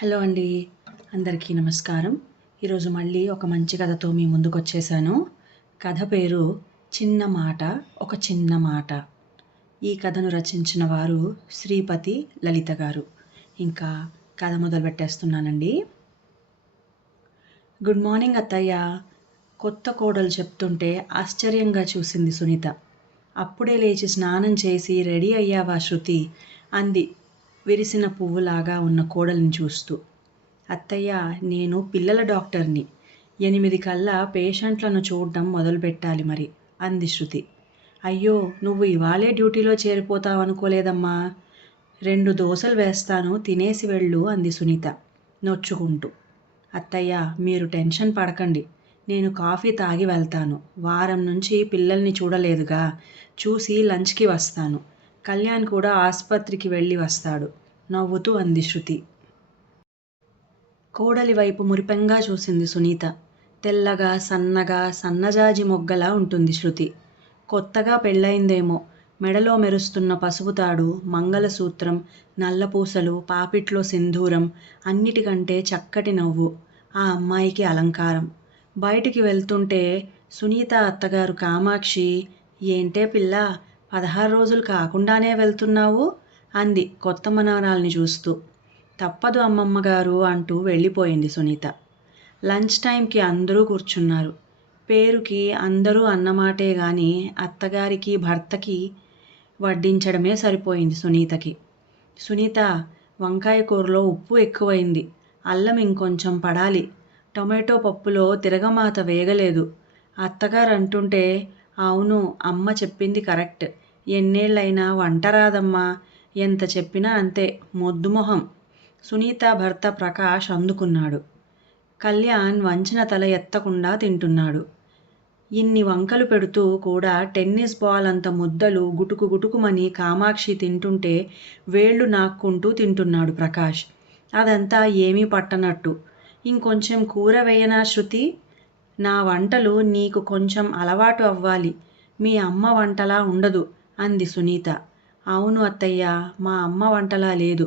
Hello అండి. అందరికీ నమస్కారం. ఈరోజు మళ్ళీ ఒక మంచి కథతో మీ ముందుకొచ్చేసాను. కథ పేరు 'చిన్న మాట ఒక చిన్న మాట'. ఈ కథను రచించిన వారు శ్రీపతి లలిత గారు. ఇంకా కథ మొదలుపెట్టేస్తున్నానండి. గుడ్ మార్నింగ్ అత్తయ్య. కొత్త కోడలు చెప్తుంటే ఆశ్చర్యంగా చూసింది సునీత. అప్పుడే లేచి స్నానం చేసి రెడీ అయ్యావా శృతి? అంది విరిసిన పువ్వులాగా ఉన్న కోడలిని చూస్తూ. అత్తయ్య, నేను పిల్లల డాక్టర్ని. 8 కల్లా పేషెంట్లను చూడడం మొదలుపెట్టాలి మరి అంది శృతి. అయ్యో, నువ్వు ఇవాళే డ్యూటీలో చేరిపోతావనుకోలేదమ్మా. 2 దోసలు వేస్తాను, తినేసి వెళ్ళు అంది సునీత నొచ్చుకుంటూ. అత్తయ్య, మీరు టెన్షన్ పడకండి. నేను కాఫీ తాగి వెళ్తాను. వారం నుంచి పిల్లల్ని చూడలేదుగా, చూసి లంచ్కి వస్తాను. కళ్యాణ్ కూడా ఆసుపత్రికి వెళ్ళి వస్తాడు నవ్వుతూ అంది శృతి. కోడలి వైపు మురిపెంగా చూసింది సునీత. తెల్లగా, సన్నగా, సన్నజాజి మొగ్గలా ఉంటుంది శృతి. కొత్తగా పెళ్ళయిందేమో. మెడలో మెరుస్తున్న పసుపుతాడు, మంగళసూత్రం, నల్లపూసలు, పాపిట్లో సింధూరం, అన్నిటికంటే చక్కటి నవ్వు ఆ అమ్మాయికి అలంకారం. బయటికి వెళ్తుంటే సునీత అత్తగారు కామాక్షి, ఏంటే పిల్ల, 16 రోజులు కాకుండానే వెళ్తున్నావు అంది కొత్త మనవరాల్ని చూస్తూ. తప్పదు అమ్మమ్మగారు అంటూ వెళ్ళిపోయింది సునీత. లంచ్ టైంకి అందరూ కూర్చున్నారు. పేరుకి అందరూ అన్నమాటే గాని అత్తగారికి భర్తకి వడ్డించడమే సరిపోయింది సునీతకి. సునీత, వంకాయ కూరలో ఉప్పు ఎక్కువైంది, అల్లం ఇంకొంచెం పడాలి, టొమాటో పప్పులో తిరగమాత వేగలేదు అత్తగారు అంటుంటే, అవును, అమ్మ చెప్పింది కరెక్ట్. ఎన్నేళ్ళైనా వంట రాదమ్మా. ఎంత చెప్పినా అంతే, మొద్దుమొహం. సునీత భర్త ప్రకాష్ అందుకున్నాడు. కళ్యాణ్ వంచిన తల ఎత్తకుండా తింటున్నాడు. ఇన్ని వంకలు పెడుతూ కూడా టెన్నిస్ బాల్ అంత ముద్దలు గుటుకు గుటుకుమని కామాక్షి తింటుంటే వేళ్లు నాక్కుంటూ తింటున్నాడు ప్రకాష్. అదంతా ఏమీ పట్టనట్టు. ఇంకొంచెం కూర వేయనా శృతి? నా వంటలు నీకు కొంచెం అలవాటు అవ్వాలి. మీ అమ్మ వంటలా ఉండదు అంది సునీత. అవును అత్తయ్య, మా అమ్మ వంటలా లేదు.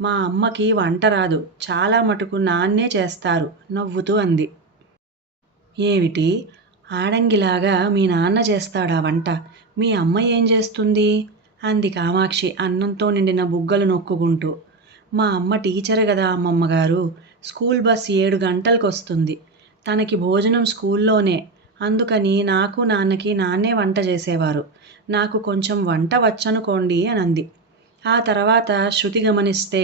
మా అమ్మకి వంట రాదు, చాలా మటుకు నాన్నే చేస్తారు నవ్వుతూ అంది. ఏమిటి, ఆడంగిలాగా మీ నాన్న చేస్తాడా వంట? మీ అమ్మ ఏం చేస్తుంది అంది కామాక్షి అన్నంతో నిండిన బుగ్గలు నొక్కుకుంటూ. మా అమ్మ టీచర్ కదా అమ్మమ్మగారు. School bus 7 గంటలకొస్తుంది. తనకి భోజనం స్కూల్లోనే. అందుకని నాకు నాన్నకి నాన్నే వంట చేసేవారు. నాకు కొంచెం వంట వచ్చనుకోండి అని అంది. ఆ తర్వాత శృతి గమనిస్తే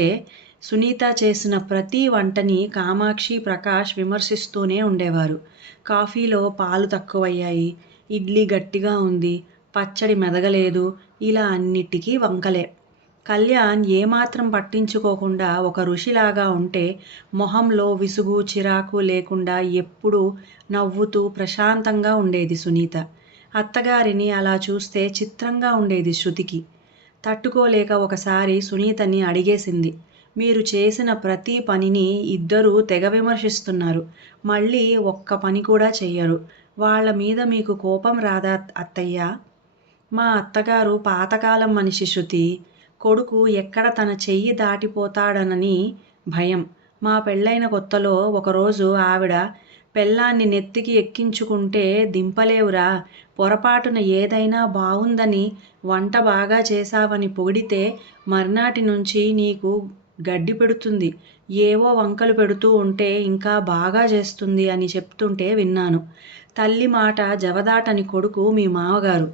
సునీత చేసిన ప్రతి వంటని కామాక్షి, ప్రకాష్ విమర్శిస్తూనే ఉండేవారు. కాఫీలో పాలు తక్కువయ్యాయి, ఇడ్లీ గట్టిగా ఉంది, పచ్చడి మెదగలేదు, ఇలా అన్నిటికీ వంకలే. కళ్యాణ్ ఏమాత్రం పట్టించుకోకుండా ఒక ఋషిలాగా ఉంటే, మొహంలో విసుగు, చిరాకు లేకుండా ఎప్పుడూ నవ్వుతూ ప్రశాంతంగా ఉండేది సునీత. అత్తగారిని అలా చూస్తే చిత్రంగా ఉండేది శృతికి. తట్టుకోలేక ఒకసారి సునీతని అడిగేసింది. మీరు చేసిన ప్రతి పనిని ఇద్దరూ తెగ విమర్శిస్తున్నారు. మళ్ళీ ఒక్క పని కూడా చెయ్యరు. వాళ్ళ మీద మీకు కోపం రాదా అత్తయ్య? మా అత్తగారు పాతకాలం మనిషి శృతి. కొడుకు ఎక్కడ తన చెయ్యి దాటిపోతాడనని భయం. మా పెళ్ళైన కొత్తలో ఒకరోజు ఆవిడ, పెళ్ళాన్ని నెత్తికి ఎక్కించుకుంటే దింపలేవురా, పొరపాటున ఏదైనా బావుందని, వంట బాగా చేశావని పొగిడితే మర్నాటి నుంచి నీకు గడ్డి పెడుతుంది, ఏవో వంకలు పెడుతూ ఉంటే ఇంకా బాగా చేస్తుంది అని చెప్తుంటే విన్నాను. తల్లి మాట జవదాటని కొడుకు మీ మావగారు.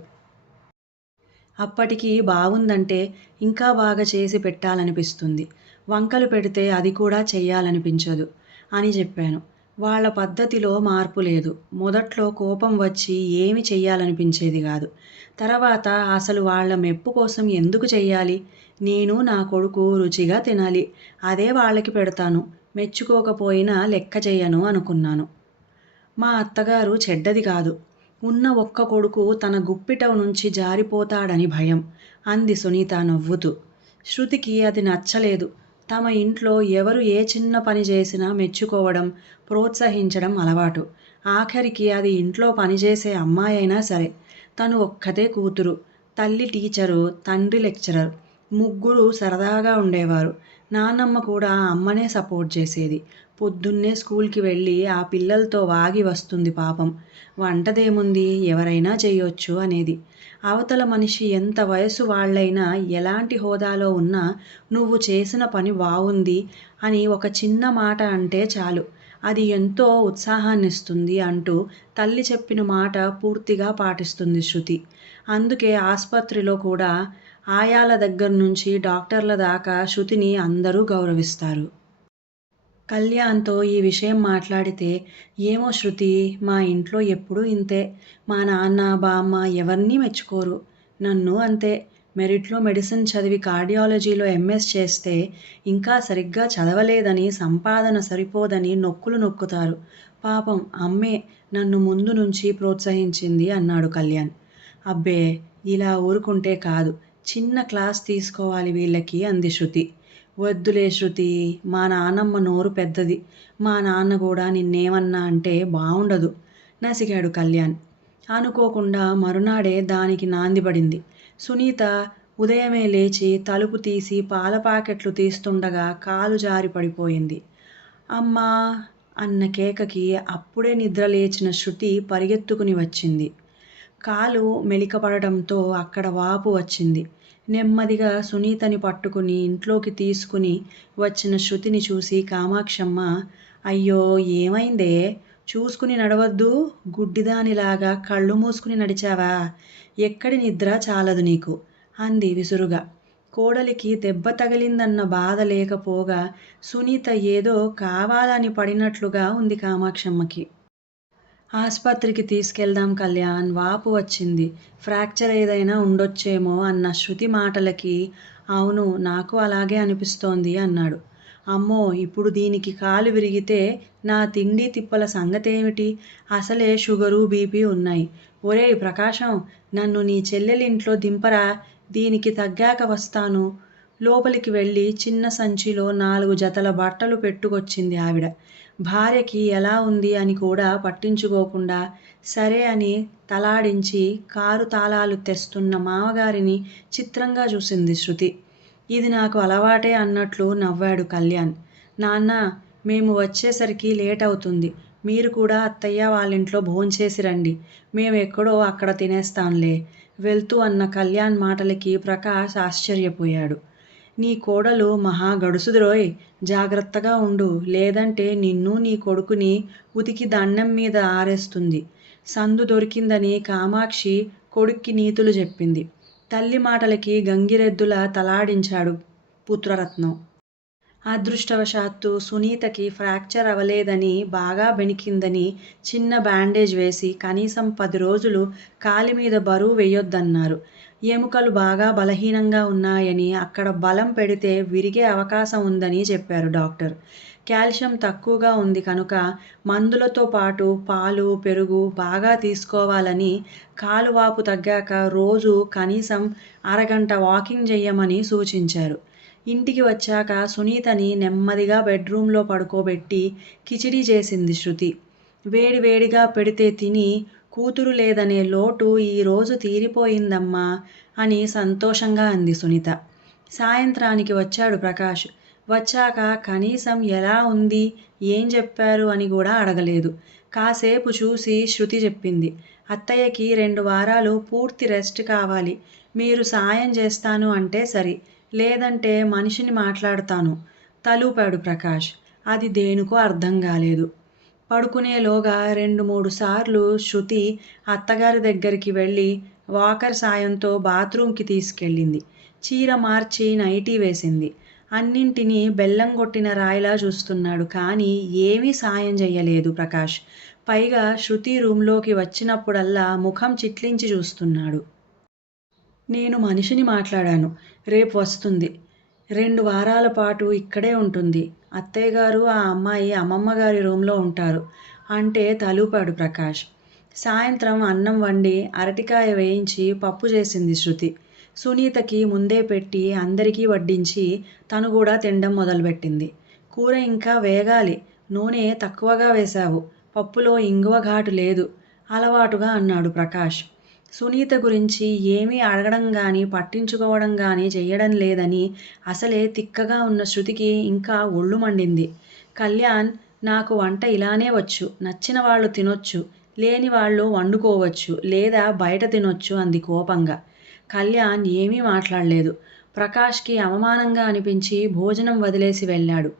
అప్పటికి బావుందంటే ఇంకా బాగా చేసి పెట్టాలనిపిస్తుంది. వంకలు పెడితే అది కూడా చెయ్యాలనిపించదు అని చెప్పాను. వాళ్ళ పద్ధతిలో మార్పు లేదు. మొదట్లో కోపం వచ్చి ఏమి చెయ్యాలనిపించేది కాదు. తర్వాత అసలు వాళ్ళ మెప్పు కోసం ఎందుకు చెయ్యాలి? నేను నా కొడుకు రుచిగా తినాలి, అదే వాళ్ళకి పెడతాను. మెచ్చుకోకపోయినా లెక్క చెయ్యను అనుకున్నాను. మా అత్తగారు చెడ్డది కాదు. ఉన్న ఒక్క కొడుకు తన గుప్పిట నుంచి జారిపోతాడని భయం అంది సునీత నవ్వుతూ. శృతికి అది నచ్చలేదు. తమ ఇంట్లో ఎవరు ఏ చిన్న పని చేసినా మెచ్చుకోవడం, ప్రోత్సహించడం అలవాటు. ఆఖరికి అది ఇంట్లో పనిచేసే అమ్మాయైనా సరే. తను ఒక్కతే కూతురు. తల్లి టీచరు, తండ్రి లెక్చరర్. ముగ్గురు సరదాగా ఉండేవారు. నాన్నమ్మ కూడా అమ్మనే సపోర్ట్ చేసేది. పొద్దున్నే స్కూల్కి వెళ్ళి ఆ పిల్లలతో వాగి వస్తుంది పాపం. వంటదేముంది, ఎవరైనా చేయొచ్చు అనేది. అవతల మనిషి ఎంత వయసు వాళ్ళైనా, ఎలాంటి హోదాలో ఉన్నా నువ్వు చేసిన పని బావుంది అని ఒక చిన్న మాట అంటే చాలు. అది ఎంతో ఉత్సాహాన్నిస్తుంది అంటూ తల్లి చెప్పిన మాట పూర్తిగా పాటిస్తుంది శృతి. అందుకే ఆస్పత్రిలో కూడా ఆయాల దగ్గర్నుంచి డాక్టర్ల దాకా శృతిని అందరూ గౌరవిస్తారు. కళ్యాణ్‌తో ఈ విషయం మాట్లాడితే, "ఏమో శృతీ, మా ఇంట్లో ఎప్పుడూ ఇంతే. మా నాన్న, బామ్మ ఎవరినీ మెచ్చుకోరు. నన్ను అంతే. మెరిట్‌లో మెడిసిన్ చదివి కార్డియాలజీలో ఎంఎస్ చేస్తే, ఇంకా సరిగ్గా చదవలేదని, సంపాదన సరిపోదని నొక్కులు నొక్కుతారు. పాపం అమ్మే నన్ను ముందు నుంచి ప్రోత్సహించింది" అన్నాడు కళ్యాణ్. "అబ్బే! ఇలా ఊరుకుంటే కాదు. చిన్న క్లాస్ తీసుకోవాలి వీళ్ళకి" అంది శృతి. "వద్దులే శృతీ, మా నాన్నమ్మ నోరు పెద్దది. మా నాన్న కూడా నిన్నేమన్నా అంటే బావుండదు" నసిగాడు కళ్యాణ్. అనుకోకుండా మరునాడే దానికి నాంది పడింది. సునీత ఉదయమే లేచి తలుపు తీసి పాల ప్యాకెట్లు తీస్తుండగా కాలు జారి పడిపోయింది. "అమ్మా" అన్న కేకకి అప్పుడే నిద్ర లేచిన శృతి పరిగెత్తుకుని వచ్చింది. కాలు మెలికపడటంతో అక్కడ వాపు వచ్చింది. నెమ్మదిగా సునీతని పట్టుకుని ఇంట్లోకి తీసుకుని వచ్చిన శృతిని చూసి కామాక్షమ్మ, "అయ్యో, ఏమైందే? చూసుకుని నడవద్దూ? గుడ్డిదానిలాగా కళ్ళు మూసుకుని నడిచావా? ఎక్కడి నిద్ర చాలదు నీకు" అంది విసురుగా. కోడలికి దెబ్బ తగిలిందన్న బాధ లేకపోగా సునీత ఏదో కావాలని పడినట్లుగా ఉంది కామాక్షమ్మకి. "ఆస్పత్రికి తీసుకెళ్దాం కళ్యాణ్, వాపు వచ్చింది. ఫ్రాక్చర్ ఏదైనా ఉండొచ్చేమో" అన్న శృతి మాటలకి, "అవును, నాకు అలాగే అనిపిస్తోంది" అన్నాడు. "అమ్మో, ఇప్పుడు దీనికి కాలు విరిగితే నా తిండీ తిప్పల సంగతేమిటి? అసలే షుగరు, బీపీ ఉన్నాయి. ఒరేయ్ ప్రకాశం, నన్ను నీ చెల్లెలింట్లో దింపరా, దీనికి తగ్గాక వస్తాను." లోపలికి వెళ్ళి చిన్న సంచిలో 4 జతల బట్టలు పెట్టుకొచ్చింది ఆవిడ. భార్యకి ఎలా ఉంది అని కూడా పట్టించుకోకుండా సరే అని తలాడించి కారు తాళాలు తెస్తున్న మామగారిని చిత్రంగా చూసింది శృతి. "ఇది నాకు అలవాటే" అన్నట్లు నవ్వాడు కళ్యాణ్. "నాన్నా, మేము వచ్చేసరికి లేట్ అవుతుంది. మీరు కూడా అత్తయ్య వాళ్ళింట్లో భోంచేసి రండి. మేమెక్కడో అక్కడ తినేస్తాంలే" వెళ్తూ అన్న కళ్యాణ్ మాటలకి ప్రకాష్ ఆశ్చర్యపోయాడు. "నీ కోడలు మహా గడుసుదిరోయ్, జాగ్రత్తగా ఉండు, లేదంటే నిన్నూ నీ కొడుకుని ఉతికి దండెం మీద ఆరేస్తుంది" సందు దొరికిందని కామాక్షి కొడుక్కి నీతులు చెప్పింది. తల్లి మాటలకి గంగిరెద్దులా తలాడించాడు పుత్రరత్నం. అదృష్టవశాత్తు సునీతకి ఫ్రాక్చర్ అవలేదని, బాగా బెణికిందని చిన్న బ్యాండేజ్ వేసి కనీసం 10 రోజులు కాలిమీద బరువు వెయ్యొద్దన్నారు. ఎముకలు బాగా బలహీనంగా ఉన్నాయని, అక్కడ బలం పెడితే విరిగే అవకాశం ఉందని చెప్పారు డాక్టర్. కాల్షియం తక్కువగా ఉంది కనుక మందులతో పాటు పాలు, పెరుగు బాగా తీసుకోవాలని, కాలు వాపు తగ్గాక రోజూ కనీసం అరగంట వాకింగ్ చెయ్యమని సూచించారు. ఇంటికి వచ్చాక సునీతని నెమ్మదిగా బెడ్రూంలో పడుకోబెట్టి కిచిడీ చేసింది శృతి. వేడి వేడిగా పెడితే తిని, "కూతురు లేదనే లోటు ఈ రోజు తీరిపోయిందమ్మా" అని సంతోషంగా అంది సునీత. సాయంత్రానికి వచ్చాడు ప్రకాష్. వచ్చాక కనీసం ఎలా ఉంది, ఏం చెప్పారు అని కూడా అడగలేదు. కాసేపు చూసి శృతి చెప్పింది, "అత్తయ్యకి 2 వారాలు పూర్తి రెస్ట్ కావాలి. మీరు సాయం చేస్తాను అంటే సరి, లేదంటే మనిషిని మాట్లాడతాను" తలూపాడు ప్రకాష్. అది దేనికో అర్థం కాలేదు. పడుకునేలోగా 2-3 సార్లు శృతి అత్తగారి దగ్గరికి వెళ్ళి వాకర్ సాయంతో బాత్రూంకి తీసుకెళ్ళింది. చీర మార్చి నైటీ వేసింది. అన్నింటినీ బెల్లం కొట్టిన రాయిలా చూస్తున్నాడు కానీ ఏమీ సాయం చెయ్యలేదు ప్రకాష్. పైగా శృతి రూంలోకి వచ్చినప్పుడల్లా ముఖం చిట్లించి చూస్తున్నాడు. "నేను మనిషిని మాట్లాడాను. రేపు వస్తుంది. 2 వారాల పాటు ఇక్కడే ఉంటుంది. అత్తయ్యగారు, ఆ అమ్మాయి అమ్మమ్మగారి రూంలో ఉంటారు" అంటే తలూపాడు ప్రకాష్. సాయంత్రం అన్నం వండి అరటికాయ వేయించి పప్పు చేసింది శృతి. సునీతకి ముందే పెట్టి అందరికీ వడ్డించి తను కూడా తినడం మొదలుపెట్టింది. "కూర ఇంకా వేగాలి. నూనె తక్కువగా వేశావు. పప్పులో ఇంగువ ఘాటు లేదు" అలవాటుగా అన్నాడు ప్రకాష్. సునీత గురించి ఏమీ అడగడం గానీ, పట్టించుకోవడం గానీ చెయ్యడం లేదని అసలే తిక్కగా ఉన్న శృతికి ఇంకా ఒళ్ళు మండింది. కళ్యాణ్, నాకు వంట ఇలానే వచ్చు. నచ్చిన వాళ్ళు తినొచ్చు. లేని వాళ్ళు వండుకోవచ్చు. లేదా బయట తినొచ్చు అంది కోపంగా. కళ్యాణ్ ఏమీ మాట్లాడలేదు. ప్రకాష్కి అవమానంగా అనిపించి భోజనం వదిలేసి వెళ్ళాడు.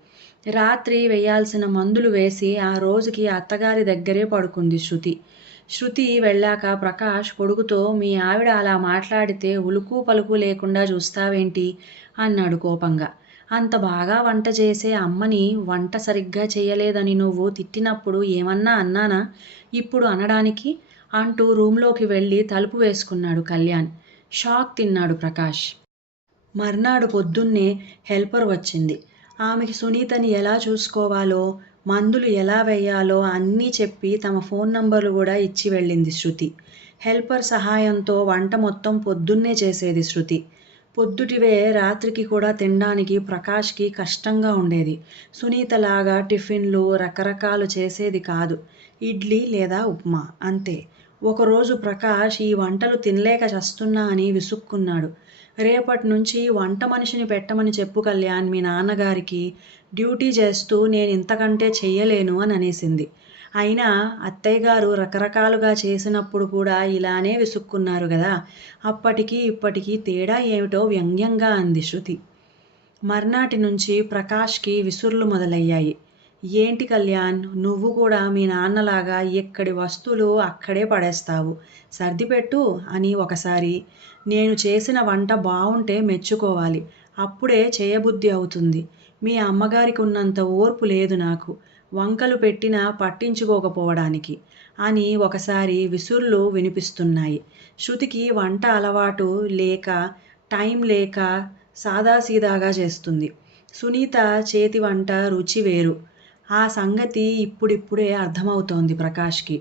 రాత్రి వెయ్యాల్సిన మందులు వేసి ఆ రోజుకి అత్తగారి దగ్గరే పడుకుంది శృతి. శృతి వెళ్ళాక ప్రకాష్ కొడుకుతో, మీ ఆవిడ అలా మాట్లాడితే ఉలుకు పలుకు లేకుండా చూస్తావేంటి అన్నాడు కోపంగా. అంత బాగా వంట చేసే అమ్మని వంట సరిగ్గా చేయలేదని నువ్వు తిట్టినప్పుడు ఏమన్నా అన్నానా ఇప్పుడు అనడానికి అంటూ రూంలోకి వెళ్ళి తలుపు వేసుకున్నాడు కళ్యాణ్. షాక్ తిన్నాడు ప్రకాష్. మర్నాడు పొద్దున్నే హెల్పర్ వచ్చింది. ఆమెకి సునీతని ఎలా చూసుకోవాలో, మందులు ఎలా వెయ్యాలో అన్నీ చెప్పి తమ ఫోన్ నంబర్లు కూడా ఇచ్చి వెళ్ళింది శృతి. హెల్పర్ సహాయంతో వంట మొత్తం పొద్దున్నే చేసేది శృతి. పొద్దుటివే రాత్రికి కూడా తినడానికి ప్రకాష్కి కష్టంగా ఉండేది. సునీతలాగా టిఫిన్లు రకరకాలు చేసేది కాదు. ఇడ్లీ లేదా ఉప్మా అంతే. ఒకరోజు ప్రకాష్ ఈ వంటలు తినలేక చస్తున్నా అని విసుక్కున్నాడు. రేపటి నుంచి వంట మనిషిని పెట్టమని చెప్పు కళ్యాణ్ మీ నాన్నగారికి. డ్యూటీ చేస్తూ నేను ఇంతకంటే చెయ్యలేను అని అనేసింది. అయినా అత్తయ్యగారు రకరకాలుగా చేసినప్పుడు కూడా ఇలానే విసుక్కున్నారు గదా. అప్పటికి ఇప్పటికీ తేడా ఏమిటో వ్యంగ్యంగా అంది శృతి. మర్నాటి నుంచి ప్రకాష్కి విసుర్లు మొదలయ్యాయి. ఏంటి కళ్యాణ్, నువ్వు కూడా మీ నాన్నలాగా ఎక్కడి వస్తువులు అక్కడే పడేస్తావు. సర్దిపెట్టు అని ఒకసారి, నేను చేసిన వంట బావుంటే మెచ్చుకోవాలి. అప్పుడే చేయబుద్ధి అవుతుంది. మీ అమ్మగారికి ఉన్నంత ఓర్పు లేదు నాకు. వంకలు పెట్టినా పట్టించుకోకపోవడానికి అని ఒకసారి విసుర్లు వినిపిస్తున్నాయి. శృతికి వంట అలవాటు లేక, టైం లేక సాదాసీదాగా చేస్తుంది. సునీత చేతి వంట రుచి వేరు. ఆ సంగతి ఇప్పుడిప్పుడే అర్థమవుతోంది ప్రకాష్కి.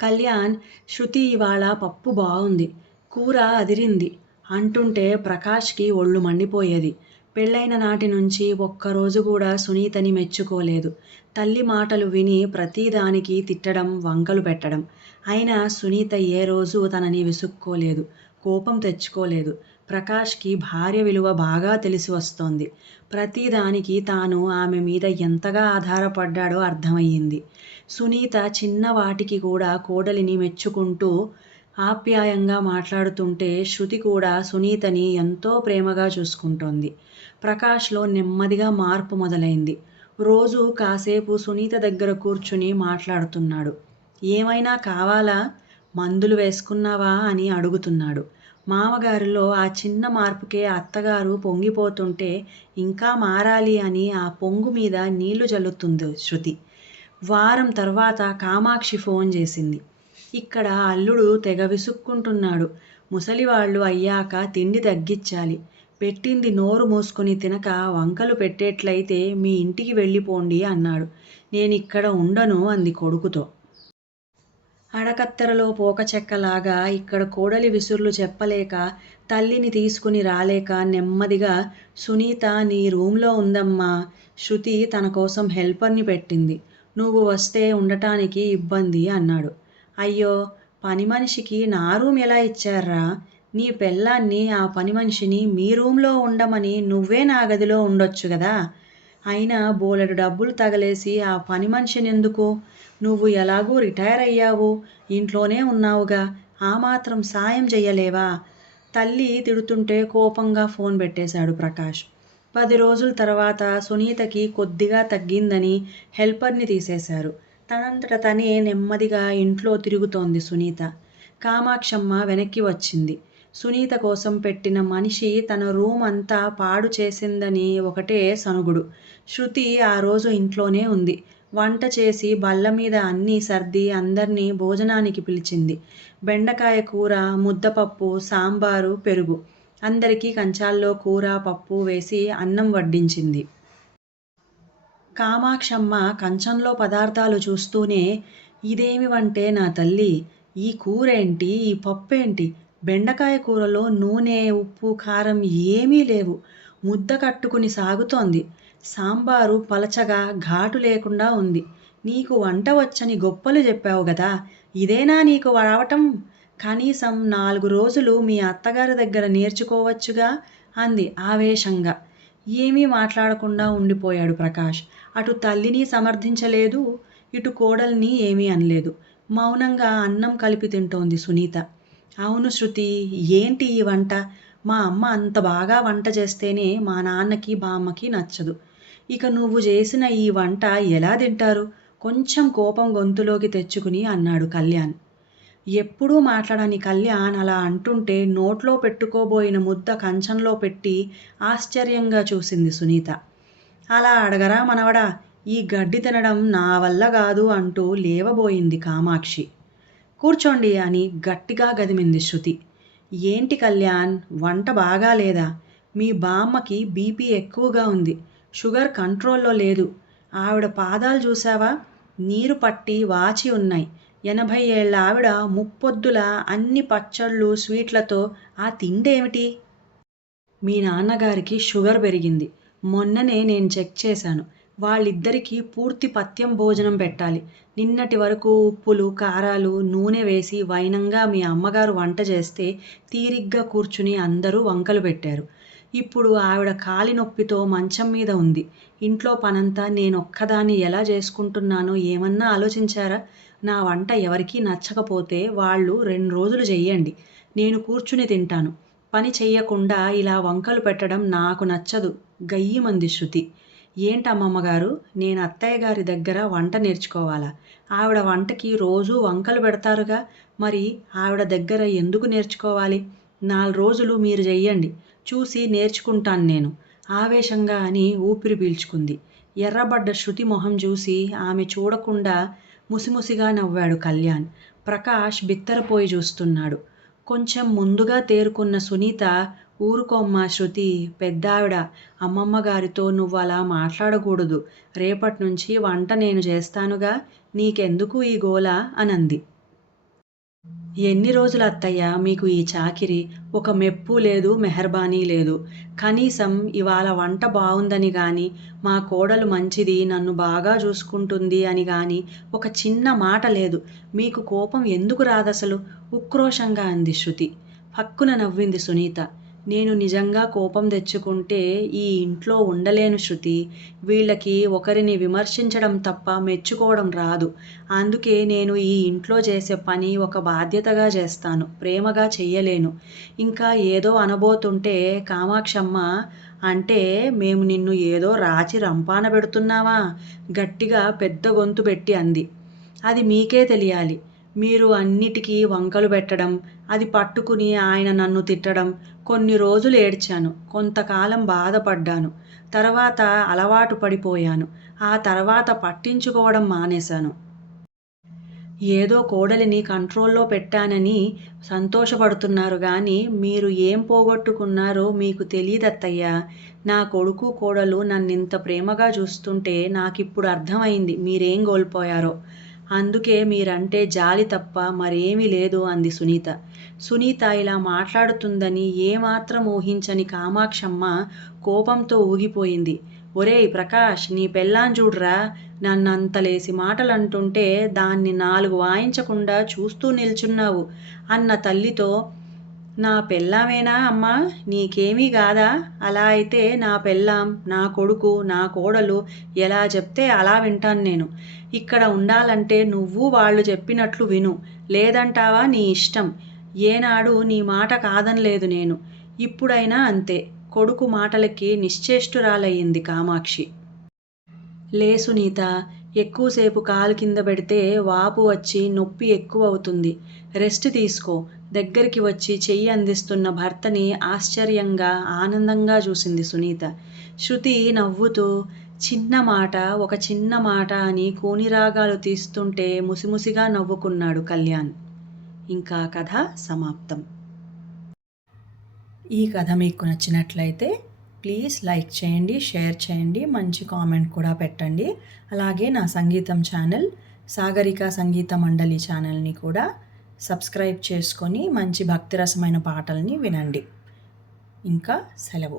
కళ్యాణ్, శృతి ఇవాళ పప్పు బావుంది, కూర అదిరింది అంటుంటే ప్రకాష్కి ఒళ్ళు మండిపోయేది. పెళ్ళైన నాటి నుంచి ఒక్కరోజు కూడా సునీతని మెచ్చుకోలేదు. తల్లి మాటలు విని ప్రతిదానికి తిట్టడం, వంకలు పెట్టడం. అయినా సునీత ఏ రోజు తనని విసుక్కోలేదు, కోపం తెచ్చుకోలేదు. ప్రకాష్కి భార్య విలువ బాగా తెలిసి వస్తోంది. ప్రతిదానికి తాను ఆమె మీద ఎంతగా ఆధారపడ్డాడో అర్థమయ్యింది. సునీత చిన్న వాటికి కూడా కోడలిని మెచ్చుకుంటూ ఆప్యాయంగా మాట్లాడుతుంటే శృతి కూడా సునీతని ఎంతో ప్రేమగా చూసుకుంటోంది. ప్రకాష్లో నెమ్మదిగా మార్పు మొదలైంది. రోజు కాసేపు సునీత దగ్గర కూర్చుని మాట్లాడుతున్నాడు. ఏమైనా కావాలా, మందులు వేసుకున్నావా అని అడుగుతున్నాడు. మామగారిలో ఆ చిన్న మార్పుకే అత్తగారు పొంగిపోతుంటే ఇంకా మారాలి అని ఆ పొంగు మీద నీళ్లు జల్లుతుంది శృతి. వారం తర్వాత కామాక్షి ఫోన్ చేసింది. ఇక్కడ అల్లుడు తెగ విసుక్కుంటున్నాడు. ముసలివాళ్ళు అయ్యాక తిండి తగ్గించాలి. పెట్టింది నోరు మూసుకుని తినక వంకలు పెట్టేట్లయితే మీ ఇంటికి వెళ్ళిపోండి అన్నాడు. నేనిక్కడ ఉండను అంది కొడుకుతో. అడకత్తెరలో పోకచెక్కలాగా ఇక్కడ కోడలి విసుర్లు చెప్పలేక, తల్లిని తీసుకుని రాలేక నెమ్మదిగా, సునీత నీ రూంలో ఉందమ్మా. శృతి తన కోసం హెల్పర్ని పెట్టింది. నువ్వు వస్తే ఉండటానికి ఇబ్బంది అన్నాడు. అయ్యో, పనిమనిషికి నా రూమ్ ఎలా ఇచ్చార్రా? నీ పెళ్ళాన్ని, ఆ పనిమనిషిని మీ రూంలో ఉండమని నువ్వే నా గదిలో ఉండొచ్చు గదా. అయినా బోలెడు డబ్బులు తగలేసి ఆ పనిమనిషినెందుకు? నువ్వు ఎలాగూ రిటైర్ అయ్యావు, ఇంట్లోనే ఉన్నావుగా, ఆ మాత్రం సాయం చెయ్యలేవా? తల్లి తిడుతుంటే కోపంగా ఫోన్ పెట్టేశాడు ప్రకాష్. 10 రోజుల తర్వాత సునీతకి కొద్దిగా తగ్గిందని హెల్పర్ని తీసేశారు. తనంతట తనే నెమ్మదిగా ఇంట్లో తిరుగుతోంది సునీత. కామాక్షమ్మ వెనక్కి వచ్చింది. సునీత కోసం పెట్టిన మనిషి తన రూమ్ అంతా పాడు చేసిందని ఒకటే సణుగుడు. శృతి ఆ రోజు ఇంట్లోనే ఉంది. వంట చేసి బల్ల మీద అన్నీ సర్ది అందర్నీ భోజనానికి పిలిచింది. బెండకాయ కూర, ముద్దపప్పు, సాంబారు, పెరుగు. అందరికీ కంచాల్లో కూర, పప్పు వేసి అన్నం వడ్డించింది. కామాక్షమ్మ కంచంలో పదార్థాలు చూస్తూనే, ఇదేమి వంటే నా తల్లి, ఈ కూరేంటి, ఈ పప్పేంటి, బెండకాయ కూరలో నూనె, ఉప్పు, కారం ఏమీ లేవు, ముద్ద కట్టుకుని సాగుతోంది. సాంబారు పలచగా, ఘాటు లేకుండా ఉంది. నీకు వంట వచ్చని గొప్పలు చెప్పావు గదా, ఇదేనా నీకు రావటం? కనీసం 4 రోజులు మీ అత్తగారి దగ్గర నేర్చుకోవచ్చుగా అంది ఆవేశంగా. ఏమీ మాట్లాడకుండా ఉండిపోయాడు ప్రకాష్. అటు తల్లిని సమర్థించలేదు, ఇటు కోడల్ని ఏమీ అనలేదు. మౌనంగా అన్నం కలిపి తింటోంది సునీత. అవును శృతి, ఏంటి ఈ వంట? మా అమ్మ అంత బాగా వంట చేస్తేనే మా నాన్నకి బామ్మకి నచ్చదు. ఇక నువ్వు చేసిన ఈ వంట ఎలా తింటారు? కొంచెం కోపం గొంతులోకి తెచ్చుకుని అన్నాడు కళ్యాణ్. ఎప్పుడూ మాట్లాడని కళ్యాణ్ అలా అంటుంటే నోట్లో పెట్టుకోబోయిన ముద్ద కంచంలో పెట్టి ఆశ్చర్యంగా చూసింది సునీత. అలా అడగరా మనవడా, ఈ గడ్డి తినడం నా వల్ల కాదు అంటూ లేవబోయింది కామాక్షి. కూర్చోండి అని గట్టిగా గదిమింది శృతి. ఏంటి కళ్యాణ్, వంట బాగాలేదా? మీ బామ్మకి బీపీ ఎక్కువగా ఉంది, షుగర్ కంట్రోల్లో లేదు. ఆవిడ పాదాలు చూసావా, నీరు పట్టి వాచి ఉన్నాయి. 80 ఏళ్ల ఆవిడ ముప్పొద్దుల అన్ని పచ్చళ్ళు స్వీట్లతో ఆ తిండేమిటి? మీ నాన్నగారికి షుగర్ పెరిగింది. మొన్ననే నేను చెక్ చేశాను. వాళ్ళిద్దరికీ పూర్తి పథ్యం భోజనం పెట్టాలి. నిన్నటి వరకు ఉప్పులు, కారాలు, నూనె వేసి వైనంగా మీ అమ్మగారు వంట చేస్తే తీరిగ్గా కూర్చుని అందరూ వంకలు పెట్టారు. ఇప్పుడు ఆవిడ కాలి నొప్పితో మంచం మీద ఉంది. ఇంట్లో పనంతా నేనొక్కదాన్ని ఎలా చేసుకుంటున్నానో ఏమన్నా ఆలోచించారా? నా వంట ఎవరికీ నచ్చకపోతే వాళ్ళు 2 రోజులు చెయ్యండి, నేను కూర్చుని తింటాను. పని చెయ్యకుండా ఇలా వంకలు పెట్టడం నాకు నచ్చదు గయ్యిమంది శృతి. ఏంటమ్మమ్మగారు, నేను అత్తయ్య గారి దగ్గర వంట నేర్చుకోవాలా? ఆవిడ వంటకి రోజూ వంకలు పెడతారుగా, మరి ఆవిడ దగ్గర ఎందుకు నేర్చుకోవాలి? 4 రోజులు మీరు చెయ్యండి, చూసి నేర్చుకుంటాను నేను ఆవేశంగా అని ఊపిరి పీల్చుకుంది. ఎర్రబడ్డ శృతి మొహం చూసి ఆమె చూడకుండా ముసిముసిగా నవ్వాడు కళ్యాణ్. ప్రకాష్ బిత్తరపోయి చూస్తున్నాడు. కొంచెం ముందుగా తేరుకున్న సునీత, ఊరుకోమ్మా శృతి, పెద్దావిడ, అమ్మమ్మగారితో నువ్వు అలా మాట్లాడకూడదు. రేపటి నుంచి వంట నేను చేస్తానుగా, నీకెందుకు ఈ గోల అనంది. ఎన్ని రోజులు అత్తయ్య మీకు ఈ చాకిరి? ఒక మెప్పు లేదు, మెహర్బానీ లేదు. కనీసం ఇవాళ వంట బావుందని గాని, మా కోడలు మంచిది, నన్ను బాగా చూసుకుంటుంది అని గాని ఒక చిన్న మాట లేదు. మీకు కోపం ఎందుకు రాదసలు? ఉక్రోషంగా అంది శృతి. ఫక్కున నవ్వింది సునీత. నేను నిజంగా కోపం తెచ్చుకుంటే ఈ ఇంట్లో ఉండలేను శృతి. వీళ్ళకి ఒకరిని విమర్శించడం తప్ప మెచ్చుకోవడం రాదు. అందుకే నేను ఈ ఇంట్లో చేసే పని ఒక బాధ్యతగా చేస్తాను, ప్రేమగా చెయ్యలేను. ఇంకా ఏదో అనబోతుంటే కామాక్షమ్మ, అంటే మేము నిన్ను ఏదో రాచి రంపాన పెడుతున్నావా? గట్టిగా పెద్ద గొంతు పెట్టి అంది. అది మీకే తెలియాలి. మీరు అన్నిటికీ వంకలు పెట్టడం, అది పట్టుకుని ఆయన నన్ను తిట్టడం. కొన్ని రోజులు ఏడ్చాను, కొంతకాలం బాధపడ్డాను, తర్వాత అలవాటు పడిపోయాను. ఆ తర్వాత పట్టించుకోవడం మానేశాను. ఏదో కోడలిని కంట్రోల్లో పెట్టానని సంతోషపడుతున్నారు గాని మీరు ఏం పోగొట్టుకున్నారో మీకు తెలీదత్తయ్యా. నా కొడుకు కోడలు నన్నింత ప్రేమగా చూస్తుంటే నాకిప్పుడు అర్థమైంది మీరేం కోల్పోయారో. అందుకే మీరంటే జాలి తప్ప మరేమీ లేదు అంది సునీత. సునీత ఇలా మాట్లాడుతుందని ఏమాత్రం ఊహించని కామాక్షమ్మ కోపంతో ఊగిపోయింది. ఒరేయ్ ప్రకాష్, నీ పెళ్ళాం చూడ్రా, నన్నంతలేసి మాటలంటుంటే దాన్ని 4 వాయించకుండా చూస్తూ నిల్చున్నావు అన్న తల్లితో, నా పెళ్ళామేనా అమ్మా, నీకేమీ కాదా? అలా అయితే నా పెళ్ళాం, నా కొడుకు, నా కోడలు ఎలా చెప్తే అలా వింటాను నేను. ఇక్కడ ఉండాలంటే నువ్వు వాళ్ళు చెప్పినట్లు విను, లేదంటావా నీ ఇష్టం. ఏనాడు నీ మాట కాదనలేదు నేను. ఇప్పుడైనా అంతే. కొడుకు మాటలకి నిశ్చేష్టురాలయ్యింది కామాక్షి. లే సునీత, ఎక్కువసేపు కాలు కింద పెడితే వాపు వచ్చి నొప్పి ఎక్కువ అవుతుంది. రెస్ట్ తీసుకో. దగ్గరికి వచ్చి చెయ్యి అందిస్తున్న భర్తని ఆశ్చర్యంగా, ఆనందంగా చూసింది సునీత. శృతి నవ్వుతూ, చిన్న మాట, ఒక చిన్న మాట అని కూనిరాగాలు తీస్తుంటే ముసిముసిగా నవ్వుకున్నాడు కళ్యాణ్. ఇంకా కథ సమాప్తం. ఈ కథ మీకు నచ్చినట్లయితే ప్లీజ్ లైక్ చేయండి, షేర్ చేయండి, మంచి కామెంట్ కూడా పెట్టండి. అలాగే నా సంగీతం ఛానల్ సాగరిక సంగీత మండలి ఛానల్ని కూడా సబ్స్క్రైబ్ చేసుకొని మంచి భక్తిరసమైన పాటల్ని వినండి. ఇంకా సెలవు.